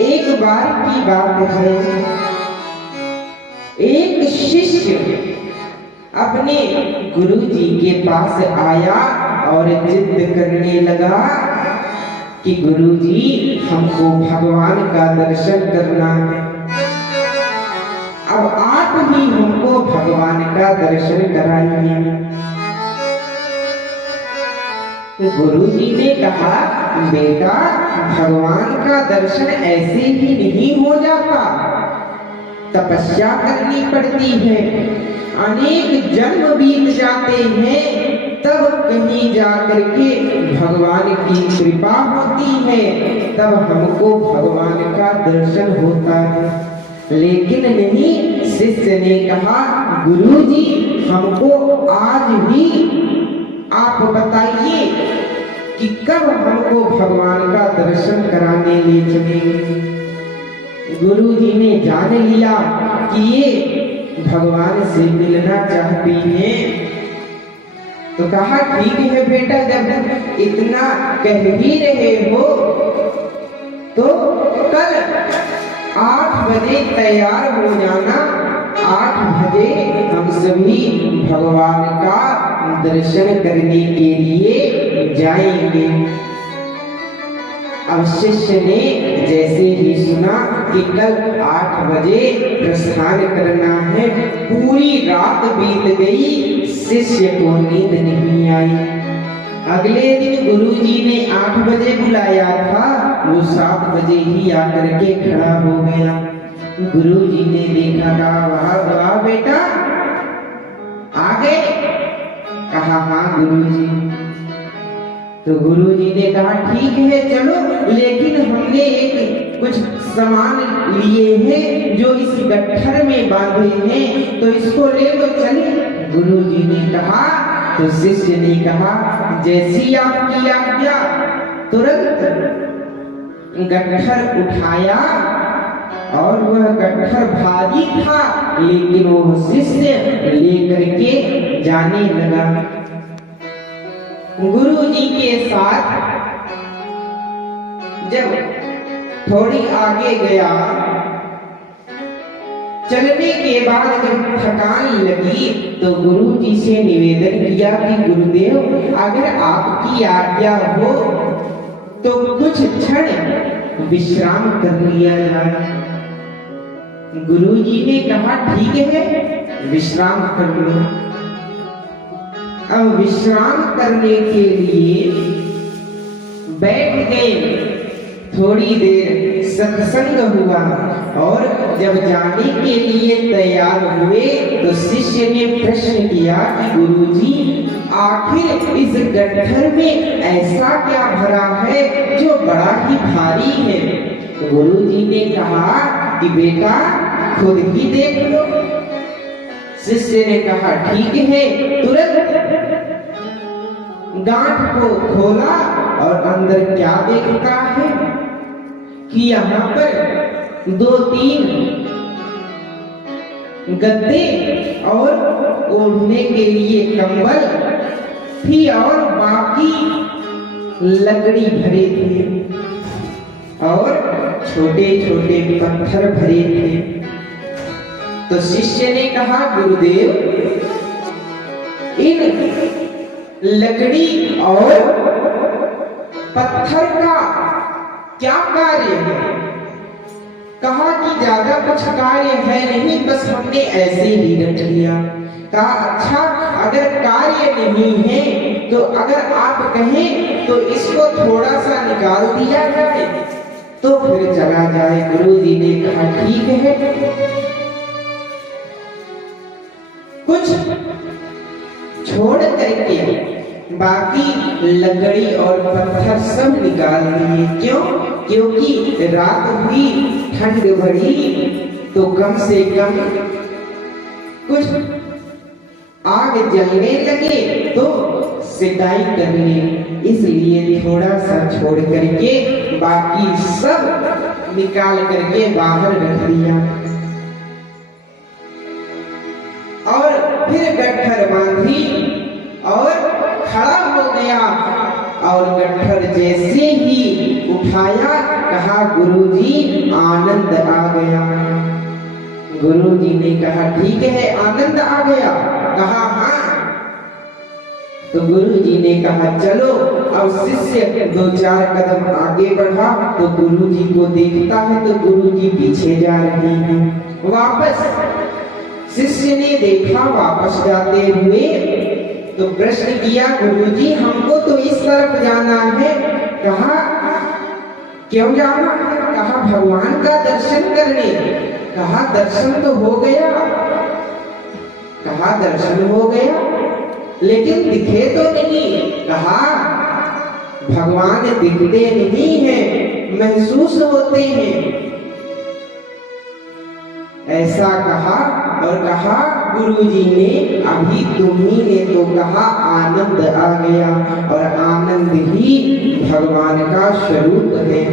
एक बार की बात है, एक शिष्य अपने गुरु जी के पास आया और जिद करने लगा कि गुरु जी हमको भगवान का दर्शन करना है, अब आप ही हमको भगवान का दर्शन कराइए। तो गुरु जी ने कहा, बेटा भगवान का दर्शन ऐसे ही नहीं हो जाता, तपस्या करनी पड़ती है, अनेक जन्म बीत जाते हैं, तब कहीं जाकर के भगवान की कृपा होती है, तब हमको भगवान का दर्शन होता है। लेकिन नहीं, शिष्य ने कहा, गुरुजी हमको आज ही आप बताइए कि कब हमको भगवान का दर्शन कराने ले चलेंगे। गुरुजी ने जान लिया कि ये भगवान से मिलना चाहती हैं, तो कहा ठीक है बेटा, जब इतना कह भी रहे हो तो कल 8 बजे तैयार हो जाना, 8 बजे हम सभी भगवान का दर्शन करने के लिए जाएंगे। अब शिष्य ने जैसे ही सुना कि कल 8 बजे प्रस्थान करना है, पूरी रात बीत गई, शिष्य को नींद नहीं आई। अगले दिन गुरुजी ने 8 बजे बुलाया था, वो 7 बजे ही आकर के खड़ा हो गया। गुरुजी ने देखा, कहा वाह वाह बेटा आ गए। कहा हाँ गुरुजी। तो गुरुजी ने कहा ठीक है चलो, लेकिन हमने एक कुछ सामान लिए हैं जो इस गट्ठर में बांधे हैं, तो इसको ले लो चले। गुरुजी ने कहा, तो शिष्य ने कहा जैसी आपकी आज्ञा, तुरंत गट्ठर उठाया और वह गट्ठर भारी था, लेकिन वो शिष्य लेकर के जाने लगा। गुरु जी के साथ जब थोड़ी आगे गया, चलने के बाद जब थकान लगी तो गुरु जी से निवेदन किया कि गुरुदेव अगर आपकी आज्ञा हो तो कुछ क्षण विश्राम कर लिया जाए। गुरु जी ने कहा ठीक है विश्राम कर लो। अब विश्राम करने के लिए बैठ गए, थोड़ी देर सत्संग हुआ और जब जाने के लिए तैयार हुए तो शिष्य ने प्रश्न किया कि गुरुजी आखिर इस गट्ठर में ऐसा क्या भरा है जो बड़ा ही भारी है। गुरुजी ने कहा कि बेटा खुद ही देख लो। शिष्य ने कहा ठीक है। तुरंत गांठ को खोला और अंदर क्या देखता है कि यहाँ पर 2-3 गद्दे और ओढ़ने के लिए कंबल थी और बाकी लकड़ी भरे थे और छोटे छोटे पत्थर भरे थे। तो शिष्य ने कहा गुरुदेव इन लकड़ी और पत्थर का क्या कार्य है। कहा कि ज्यादा कुछ कार्य है नहीं, बस हमने ऐसे ही रख लिया। कहा अच्छा अगर कार्य नहीं है तो अगर आप कहें तो इसको थोड़ा सा निकाल दिया जाए तो फिर चला जाए। गुरु जी ने कहा ठीक है। कुछ छोड़ करके बाकी लकड़ी और पत्थर सब निकाल दिए। क्यों? क्योंकि रात हुई, ठंड बढ़ी तो कम से कम कुछ आग जलने लगे तो सिकाई करने, इसलिए थोड़ा सा छोड़ करके बाकी सब निकाल करके बाहर रख दिया और फिर गट्ठर बांधी और खड़ा हो गया। और गट्ठर जैसे ही उठाया, कहा गुरुजी गुरु जी ने कहा ठीक है, आनंद आ गया। कहा हाँ। तो गुरु जी ने कहा चलो। अब शिष्य 2-4 कदम आगे बढ़ा तो गुरु जी को देखता है तो गुरु जी पीछे जा रहे हैं। वापस शिष्य ने देखा वापस जाते हुए तो प्रश्न किया, गुरु जी हमको तो इस तरफ जाना है। कहा क्यों जाना है? कहा भगवान का दर्शन करने। कहा दर्शन तो हो गया। कहा दर्शन हो गया लेकिन दिखे तो नहीं। कहा भगवान दिखते नहीं हैं, महसूस होते हैं। ऐसा कहा और कहा गुरुजी ने अभी तुम्ही ने तो कहा आनंद आ गया और आनंद ही भगवान का स्वरूप है।